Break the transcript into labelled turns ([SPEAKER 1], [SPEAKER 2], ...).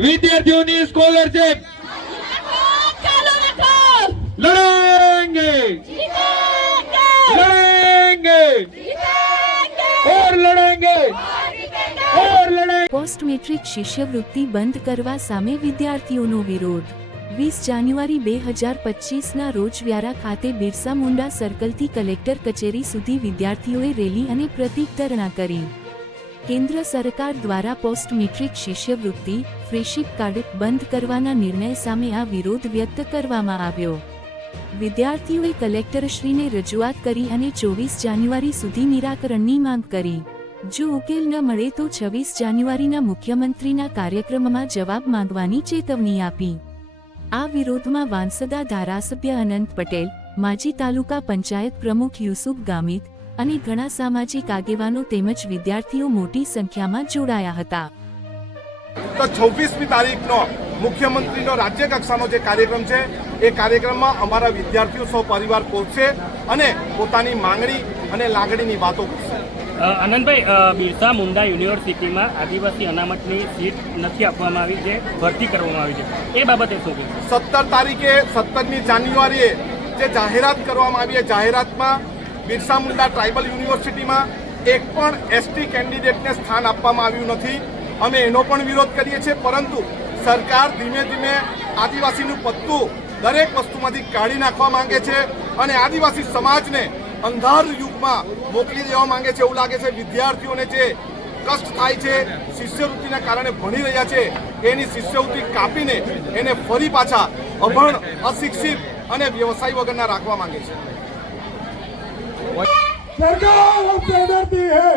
[SPEAKER 1] વિદ્યાર્થીઓની સ્કોલરશિપ. લડેંગે.
[SPEAKER 2] લડેંગે.
[SPEAKER 1] ઓર લડેંગે. ઓર લડેંગે.
[SPEAKER 3] પોસ્ટ મેટ્રિક શિષ્યવૃત્તિ બંધ કરવા સામે વિદ્યાર્થીઓનો વિરોધ. વીસ જાન્યુઆરી બે હજાર પચીસના રોજ વ્યારા ખાતે બિરસા મુંડા સર્કલથી કલેક્ટર કચેરી સુધી વિદ્યાર્થીઓએ રેલી અને પ્રતિક ધરણા કરી. કેન્દ્ર સરકાર દ્વારા પોસ્ટ મેટ્રિક શિષ્યવૃત્તિ, ફ્રેશિપ કાર્ડ બંધ કરવાના નિર્ણય સામે આ વિરોધ વ્યક્ત કરવામાં આવ્યો. વિદ્યાર્થીઓએ કલેક્ટરશ્રીને રજૂઆત કરી અને ચોવીસ જાન્યુઆરી સુધી નિરાકરણની માંગ કરી. જો ઉકેલ ન મળે તો છવ્વીસ જાન્યુઆરીના મુખ્યમંત્રીના કાર્યક્રમમાં જવાબ માંગવાની ચેતવણી આપી. આ વિરોધમાં વાંસદા ધારાસભ્ય અનંત પટેલ, માજી તાલુકા પંચાયત પ્રમુખ યુસુફ ગામિત અને ઘણા સામાજિક આગેવાનો તેમજ વિદ્યાર્થીઓ મોટી સંખ્યામાં જોડાયા હતા.
[SPEAKER 4] તો છવ્વીસમી તારીખનો મુખ્યમંત્રીનો રાજ્ય કક્ષાનો જે કાર્યક્રમ છે એ કાર્યક્રમમાં અમારા વિદ્યાર્થીઓ સૌ પરિવાર પહોંચશે અને પોતાની માંગણી અને લાગણીની વાતો કરશે.
[SPEAKER 5] આનંદભાઈ બિરસા મુંડા યુનિવર્સિટીમાં આદિવાસી અનામતની સીટ નથી આપવામાં આવી જે ભરતી કરવામાં આવી છે. એ બાબતે શું
[SPEAKER 4] સત્તર તારીખે સત્તરમી જાન્યુઆરીએ જે જાહેરાત કરવામાં આવી એ જાહેરાતમાં બિરસા મુંડા ટ્રાઇબલ યુનિવર્સિટીમાં એક પણ એસટી કેન્ડિડેટને સ્થાન આપવામાં આવ્યું નથી. અમે એનો પણ વિરોધ કરીએ છીએ, પરંતુ સરકાર ધીમે ધીમે આદિવાસીનું પત્તું દરેક વસ્તુમાંથી કાઢી નાખવા માંગે છે અને આદિવાસી સમાજને અંધાર યુગમાં મોકલી દેવા માંગે છે એવું લાગે છે. વિદ્યાર્થીઓને જે કષ્ટ થાય છે, શિષ્યવૃત્તિના કારણે ભણી રહ્યા છે, એની શિષ્યવૃત્તિ કાપીને એને ફરી પાછા અભણ, અશિક્ષિત અને વ્યવસાય વગરના રાખવા માંગે છે.
[SPEAKER 6] सरकार हमसे डरती है